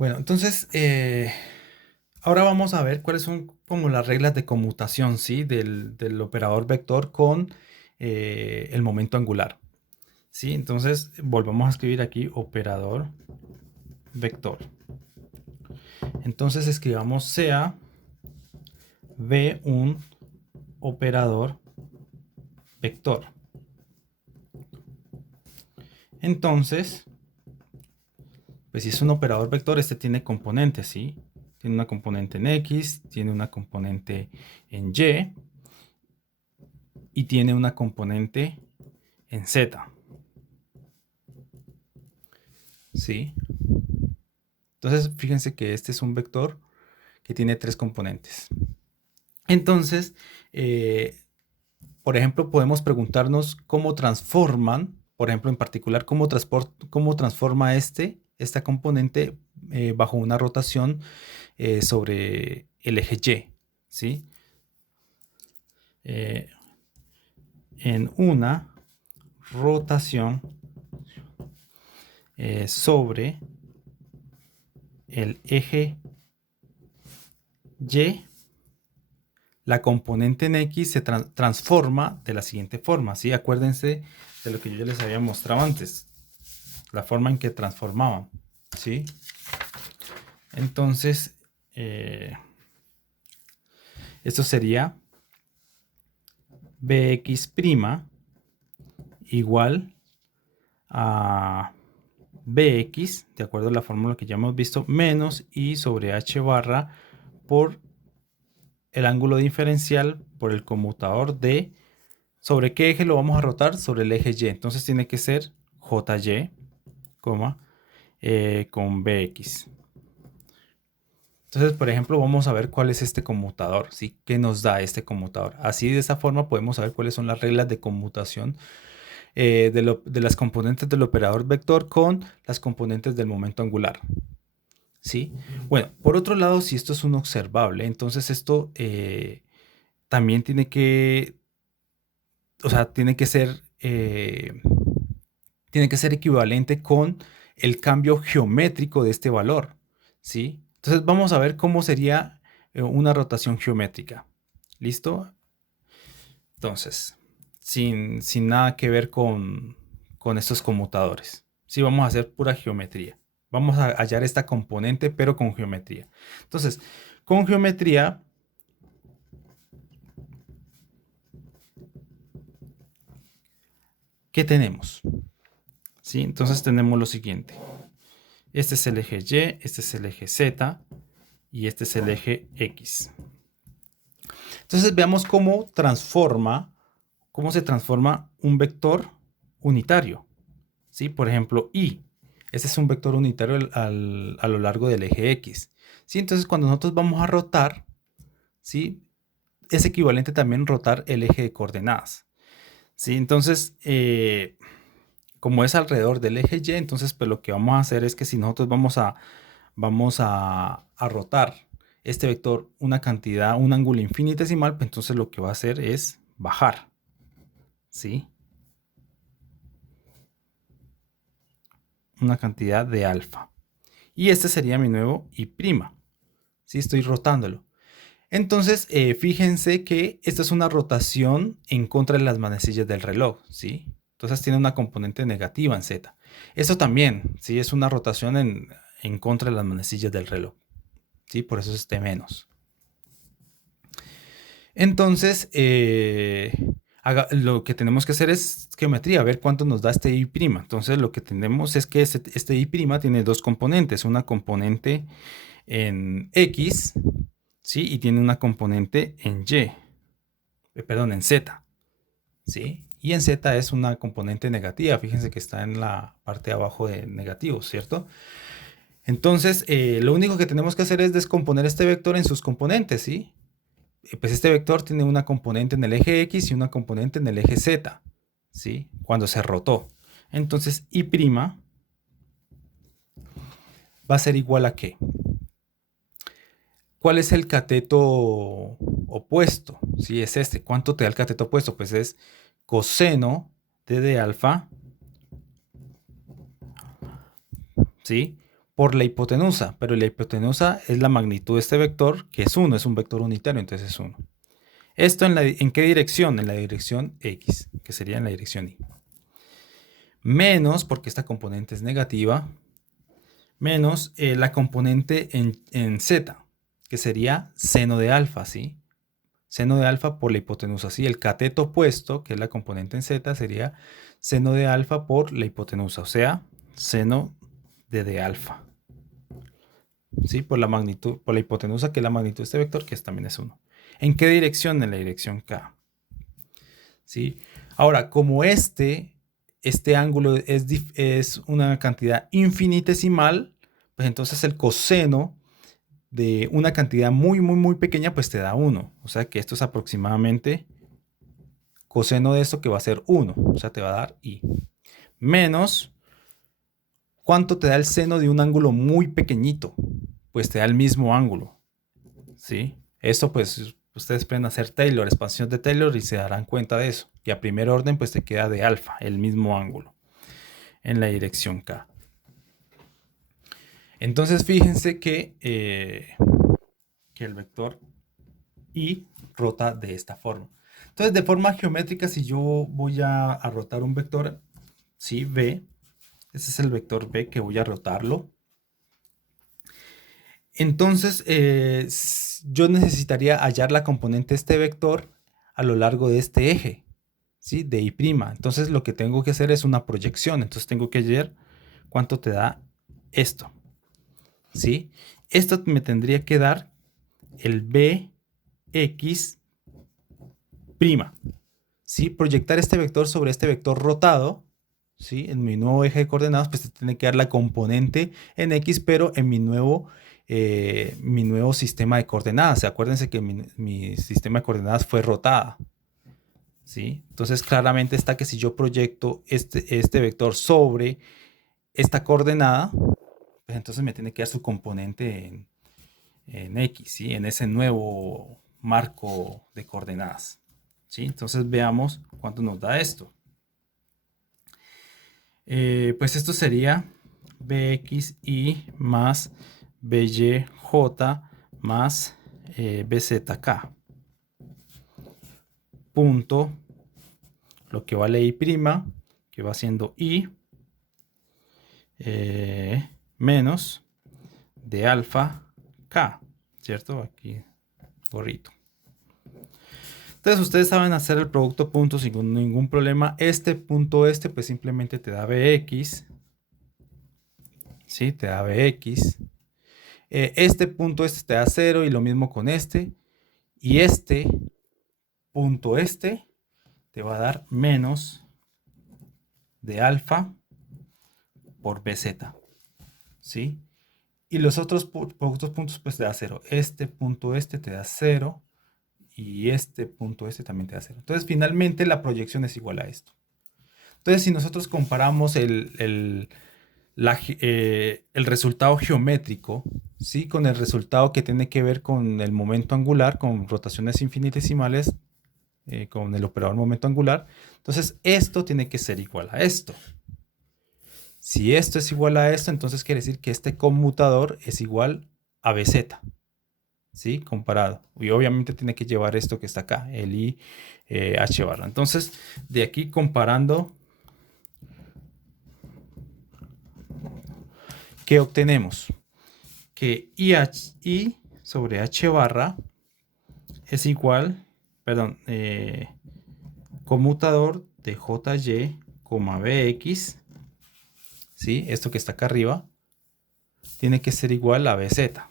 Bueno, entonces, ahora vamos a ver cuáles son como las reglas de conmutación, ¿sí? Del operador vector con el momento angular, ¿sí? Entonces, volvamos a escribir aquí operador vector. Entonces, escribamos sea v un operador vector. Entonces, pues si es un operador vector, este tiene componentes, ¿sí? Tiene una componente en X, tiene una componente en Y tiene una componente en Z, ¿sí? Entonces, fíjense que este es un vector que tiene tres componentes. Entonces, por ejemplo, podemos preguntarnos cómo transforman, por ejemplo, en particular, cómo transforma esta componente bajo una rotación sobre el eje Y, ¿sí? Eh, en una rotación sobre el eje Y, la componente en X se transforma de la siguiente forma, ¿sí? Acuérdense de lo que yo ya les había mostrado antes, la forma en que transformaban, ¿sí? Entonces, esto sería Bx' igual a Bx, de acuerdo a la fórmula que ya hemos visto, menos I sobre H barra por el ángulo diferencial por el conmutador de ¿sobre qué eje lo vamos a rotar? Sobre el eje Y. Entonces tiene que ser JY, con BX. Entonces, por ejemplo, vamos a ver cuál es este conmutador, ¿sí? ¿Qué nos da este conmutador? Así de esa forma podemos saber cuáles son las reglas de conmutación de las componentes del operador vector con las componentes del momento angular, ¿sí? Bueno, por otro lado, si esto es un observable, entonces esto también tiene que, o sea, tiene que ser equivalente con el cambio geométrico de este valor, ¿sí? Entonces vamos a ver cómo sería una rotación geométrica. ¿Listo? Entonces, sin nada que ver con estos conmutadores. Sí, vamos a hacer pura geometría. Vamos a hallar esta componente, pero con geometría. Entonces, con geometría, ¿qué tenemos? ¿Sí? Entonces tenemos lo siguiente. Este es el eje Y, este es el eje Z y este es el eje X. Entonces veamos cómo se transforma un vector unitario. ¿Sí? Por ejemplo, Y. Este es un vector unitario a lo largo del eje X. ¿Sí? Entonces cuando nosotros vamos a rotar, ¿sí? Es equivalente también rotar el eje de coordenadas. ¿Sí? Entonces, como es alrededor del eje Y, entonces pues lo que vamos a hacer es que si nosotros vamos a rotar este vector una cantidad, un ángulo infinitesimal, pues entonces lo que va a hacer es bajar, ¿sí? Una cantidad de alfa. Y este sería mi nuevo I', ¿sí? Estoy rotándolo. Entonces, fíjense que esta es una rotación en contra de las manecillas del reloj, ¿sí? Entonces tiene una componente negativa en Z. Esto también, ¿sí? Es una rotación en contra de las manecillas del reloj, ¿sí? Por eso es T menos. Entonces, lo que tenemos que hacer es geometría, ver cuánto nos da este I'. Entonces, lo que tenemos es que este I' tiene dos componentes, una componente en X, ¿sí? Y tiene una componente en Y, perdón, en Z, ¿sí? Y en Z es una componente negativa, fíjense que está en la parte de abajo de negativo, ¿cierto? Entonces, lo único que tenemos que hacer es descomponer este vector en sus componentes, ¿sí? Pues este vector tiene una componente en el eje X y una componente en el eje Z, ¿sí? Cuando se rotó. Entonces, I' va a ser igual a ¿qué? ¿Cuál es el cateto opuesto? Si es este. ¿Cuánto te da el cateto opuesto? Pues es coseno de alfa, ¿sí? por la hipotenusa, pero la hipotenusa es la magnitud de este vector, que es 1, es un vector unitario, entonces es 1. ¿Esto en qué dirección? En la dirección X, que sería en la dirección Y. Menos, porque esta componente es negativa, menos la componente en Z, que sería seno de alfa, ¿sí? Seno de alfa por la hipotenusa, ¿sí? El cateto opuesto, que es la componente en Z, sería seno de alfa por la hipotenusa, o sea, seno de alfa, ¿sí? Por la magnitud, por la hipotenusa, que es la magnitud de este vector, que también es 1. ¿En qué dirección? En la dirección K, ¿sí? Ahora, como este ángulo es una cantidad infinitesimal, pues entonces el coseno de una cantidad muy pequeña, pues te da 1. O sea que esto es aproximadamente coseno de esto, que va a ser 1. O sea, te va a dar I. Menos, ¿cuánto te da el seno de un ángulo muy pequeñito? Pues te da el mismo ángulo, ¿sí? Esto pues ustedes pueden hacer Taylor, expansión de Taylor, y se darán cuenta de eso. Y a primer orden pues te queda de alfa, el mismo ángulo, en la dirección K. Entonces fíjense que el vector Y rota de esta forma. Entonces, de forma geométrica, si yo voy a rotar un vector, ¿sí? B, ese es el vector B que voy a rotarlo. Entonces, yo necesitaría hallar la componente de este vector a lo largo de este eje, ¿sí? De Y'. Entonces, lo que tengo que hacer es una proyección. Entonces, tengo que hallar cuánto te da esto, ¿sí? Esto me tendría que dar el Bx', ¿sí? Proyectar este vector sobre este vector rotado, ¿sí? En mi nuevo eje de coordenadas, pues te tiene que dar la componente en X, pero en mi nuevo sistema de coordenadas. Acuérdense que mi sistema de coordenadas fue rotada, ¿sí? Entonces, claramente está que si yo proyecto este vector sobre esta coordenada, pues entonces me tiene que dar su componente en X, ¿sí? En ese nuevo marco de coordenadas, ¿sí? Entonces veamos cuánto nos da esto. Pues esto sería BXY más BYJ más BZK. Punto, lo que vale Y', que va siendo Y, menos de alfa K, ¿cierto? Aquí, gorrito. Entonces ustedes saben hacer el producto punto sin ningún problema. Este punto pues simplemente te da Bx, ¿sí? Te da Bx. Este punto te da 0 y lo mismo con este. Y este punto te va a dar menos de alfa por Bz, ¿sí? Y los otros productos puntos pues te da 0. Este punto te da 0. Y este punto también te da 0. Entonces finalmente la proyección es igual a esto. Entonces si nosotros comparamos el resultado geométrico, ¿sí? Con el resultado que tiene que ver con el momento angular, con rotaciones infinitesimales, con el operador momento angular, entonces esto tiene que ser igual a esto. Si esto es igual a esto, entonces quiere decir que este conmutador es igual a Bz, ¿sí? Comparado. Y obviamente tiene que llevar esto que está acá, el I H barra. Entonces, de aquí comparando, ¿qué obtenemos? Que I sobre H barra es igual, perdón, conmutador de JY, BX, ¿sí? Esto que está acá arriba, tiene que ser igual a BZ.